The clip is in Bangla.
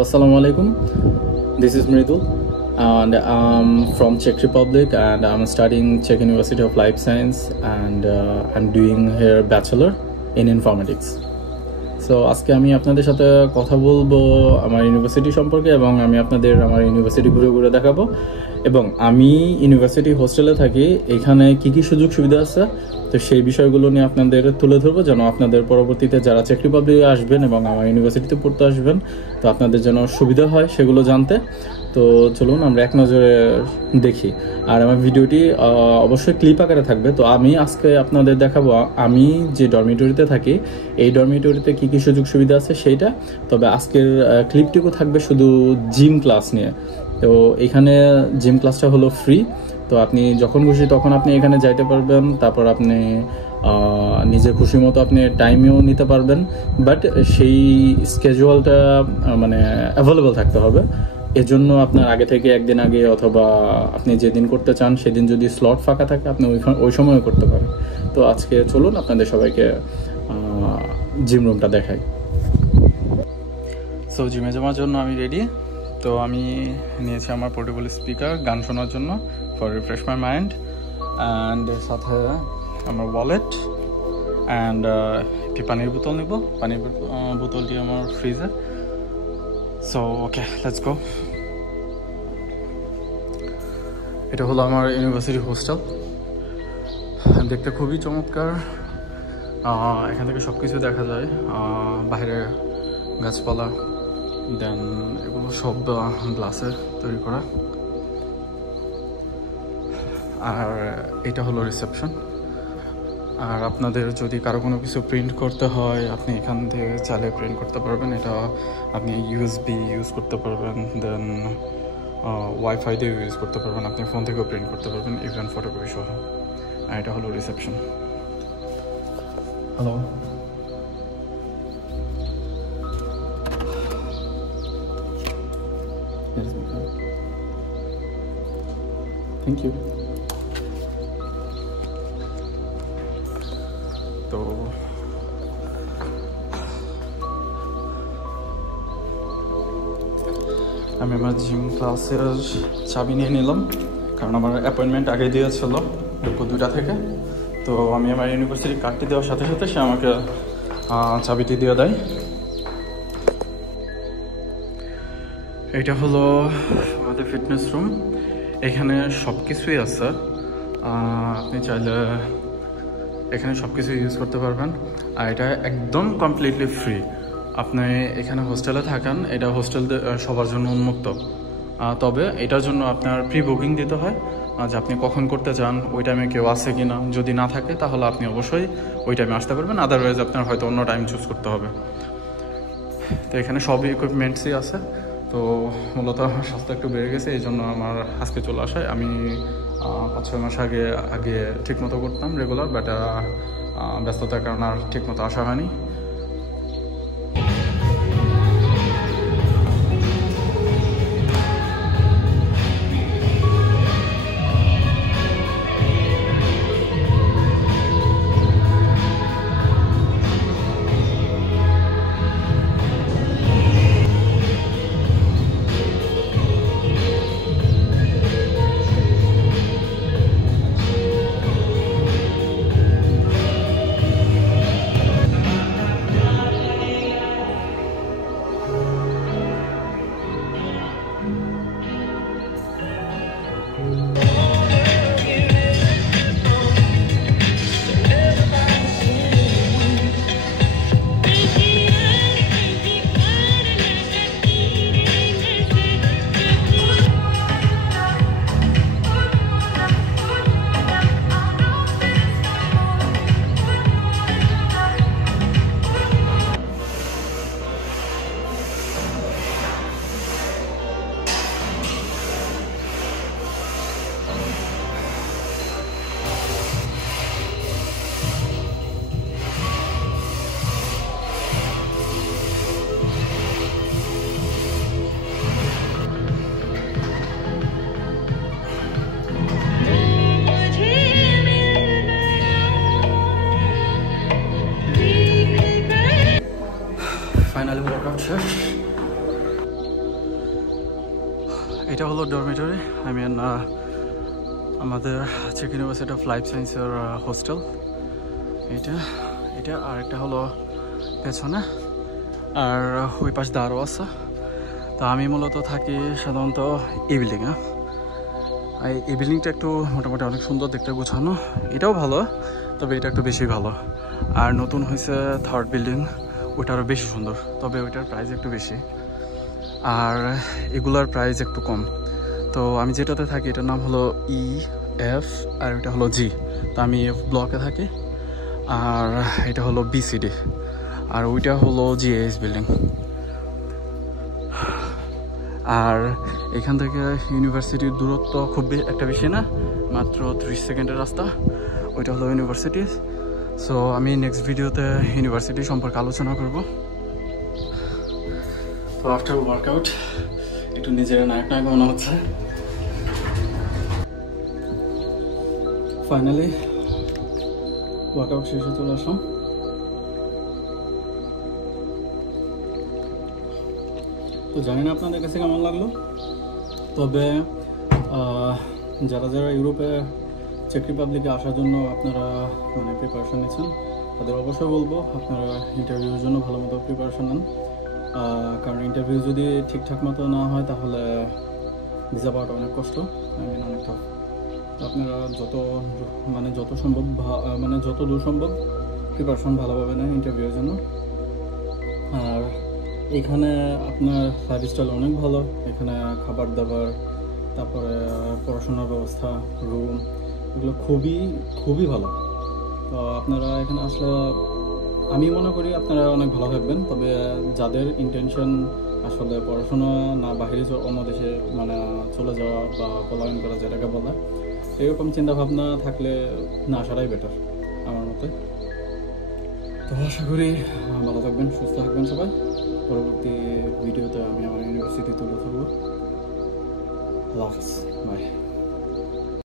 Assalamu alaikum. This is Mridul, and I'm from Czech Republic, and I'm studying Czech University of Life Science, and I'm doing here Bachelor in Informatics. So আজকে আমি আপনাদের সাথে কথা বলবো আমার ইউনিভার্সিটি সম্পর্কে, এবং আমি আপনাদের আমার ইউনিভার্সিটি ঘুরে ঘুরে দেখাবো, এবং আমি ইউনিভার্সিটি হোস্টেলে থাকি, এখানে কি কি সুযোগ সুবিধা আছে তো সেই বিষয়গুলো নিয়ে আপনাদের তুলে ধরবো, যেন আপনাদের পরবর্তীতে যারা চেক রিপাবলিকে আসবেন এবং আমার ইউনিভার্সিটিতে পড়তে আসবেন তো আপনাদের যেন সুবিধা হয় সেগুলো জানতে। তো চলুন আমরা এক নজরে দেখি। আর আমার ভিডিওটি অবশ্যই ক্লিপ আকারে থাকবে। তো আমি আজকে আপনাদের দেখাবো আমি যে ডরমিটরিতে থাকি এই ডরমিটরিতে কী কী সুযোগ সুবিধা আছে সেইটা। তবে আজকের ক্লিপটুকু থাকবে শুধু জিম ক্লাস নিয়ে। তো এখানে জিম ক্লাসটা হলো ফ্রি, তো আপনি যখন খুশি তখন আপনি এখানে যাইতে পারবেন। তারপর আপনি নিজের খুশি মতো আপনি টাইমেও নিতে পারবেন, বাট সেই স্কেজুয়ালটা মানে অ্যাভেলেবল থাকতে হবে। এজন্য আপনার আগে থেকে একদিন আগে অথবা আপনি যেদিন করতে চান সেদিন যদি স্লট ফাঁকা থাকে আপনি ওই সময়ও করতে পারেন। তো আজকে চলুন আপনাদের সবাইকে জিম রুমটা দেখাই। সো জিমে যাওয়ার জন্য আমি রেডি। তো আমি নিয়েছি আমার পোর্টেবল স্পিকার গান শোনার জন্য for refresh my mind, and সাথে আমার ওয়ালেট, অ্যান্ড একটি পানির বোতল নিব। পানির বোতলটি আমার ফ্রিজে। So okay, let's go. এটা হলো আমার ইউনিভার্সিটি হোস্টেল, দেখতে খুবই চমৎকার। এখান থেকে সব কিছু দেখা যায়, বাইরে গাছপালা, দেন এগুলো সব গ্লাসের তৈরি করা। আর এটা হলো রিসেপশন। আর আপনাদের যদি কারো কোনো কিছু প্রিন্ট করতে হয় আপনি এখান থেকে চাইলে প্রিন্ট করতে পারবেন। এটা আপনি ইউএসবি ইউজ করতে পারবেন, দেন ওয়াইফাই দিয়ে ইউজ করতে পারবেন, আপনি ফোন থেকেও প্রিন্ট করতে পারবেন, ইভেন ফটোকপি সহ। আর এটা হলো রিসেপশন। Hello, thank you. তো আমি আমার জিম ক্লাসের চাবি নিয়ে নিলাম, কারণ আমার অ্যাপয়েন্টমেন্ট আগে দিয়েছিল দুপুর 2টা থেকে। তো আমি আমার ইউনিভার্সিটি কার্ডটি দেওয়ার সাথে সাথে সে আমাকে চাবিটি দিয়ে দেয়। এটা হলো আমাদের ফিটনেস রুম। এখানে সব কিছুই আছে, আপনি চাইলে এখানে সব কিছু ইউজ করতে পারবেন। আর এটা একদম কমপ্লিটলি ফ্রি। আপনি এখানে হোস্টেলে থাকেন, এটা হোস্টেল সবার জন্য উন্মুক্ত। তবে এটার জন্য আপনার প্রি বুকিং দিতে হয়, যে আপনি কখন করতে চান, ওই টাইমে কেউ আছে কি না। যদি না থাকে তাহলে আপনি অবশ্যই ওই টাইমে আসতে পারবেন, আদারওয়াইজ আপনার হয়তো অন্য টাইম চুজ করতে হবে। তো এখানে সব ইকুইপমেন্টসই আছে। তো মূলত আমার স্বাস্থ্য একটু বেড়ে গেছে, এই জন্য আমার আজকে চলে আসায়। আমি 5-6 মাস আগে ঠিকমতো করতাম রেগুলার, বাট ব্যস্ততার কারণে আর ঠিকমতো আসা হয়নি। এটা হলো ডরমিটরি, আই মিন আমাদের চেক ইউনিভার্সিটি অফ লাইফ সায়েন্সের হোস্টেল। এটা এটা আর একটা হলো পেছনে, আর ওই পাশ দাঁড়ও আছে। তো আমি মূলত থাকি সাধারণত এই বিল্ডিংয়ে। এই বিল্ডিংটা একটু মোটামুটি অনেক সুন্দর, দেখতে গোছানো। এটাও ভালো, তবে এটা একটু বেশি ভালো। আর নতুন হয়েছে থার্ড বিল্ডিং, ওইটা আরও বেশি সুন্দর, তবে ওইটার প্রাইস একটু বেশি আর এগুলার প্রাইস একটু কম। তো আমি যেটাতে থাকি এটার নাম হলো EF আর এটা হলো G। তো আমি F ব্লকে থাকি, আর এটা হলো BCD, আর ওইটা হলো GAS বিল্ডিং। আর এখান থেকে ইউনিভার্সিটির দূরত্ব খুব একটা বেশি না, মাত্র 30 সেকেন্ডের রাস্তা। ওইটা হলো ইউনিভার্সিটি। সো আমি নেক্সট ভিডিওতে ইউনিভার্সিটি সম্পর্কে আলোচনা করব। তো আফটার ওয়ার্কআউট একটু নিজের নায়ক নায়ক মনে হচ্ছে। ফাইনালি ওয়ার্কআউট শেষে চলে আসলাম। তো জানি না আপনাদের কাছে কেমন লাগলো, তবে যারা যারা ইউরোপে চেক রিপাবলিকে আসার জন্য আপনারা মানে প্রিপারেশন নিচ্ছেন, তাদের অবশ্যই বলবো আপনারা ইন্টারভিউর জন্য ভালো মতো প্রিপারেশন নেন। কারণ ইন্টারভিউ যদি ঠিকঠাক মতো না হয় তাহলে ভিসা পাওয়াটা অনেক কষ্ট, অনেক টাফ। তো আপনারা যত দূর সম্ভব প্রিপারেশন ভালোভাবে নেন ইন্টারভিউর জন্য। আর এখানে আপনার লাইফস্টাইল অনেক ভালো, এখানে খাবার দাবার, তারপরে পড়াশোনার ব্যবস্থা, রুম, এগুলো খুবই খুবই ভালো। তো আপনারা এখানে আসলে আমি মনে করি আপনারা অনেক ভালো থাকবেন। তবে যাদের ইন্টেনশন আসলে পড়াশোনা না বাইরে অন্য দেশে মানে চলে যাওয়া বা পলায়ন করা যেটাকে বলে, এরকম চিন্তাভাবনা থাকলে না আসাটাই বেটার আমার মতে। তো আশা করি ভালো থাকবেন, সুস্থ থাকবেন সবাই। পরবর্তী ভিডিওতে আমি আমার ইউনিভার্সিটি তুলে ধরবো। আল্লাহ হাফেজ, বাই।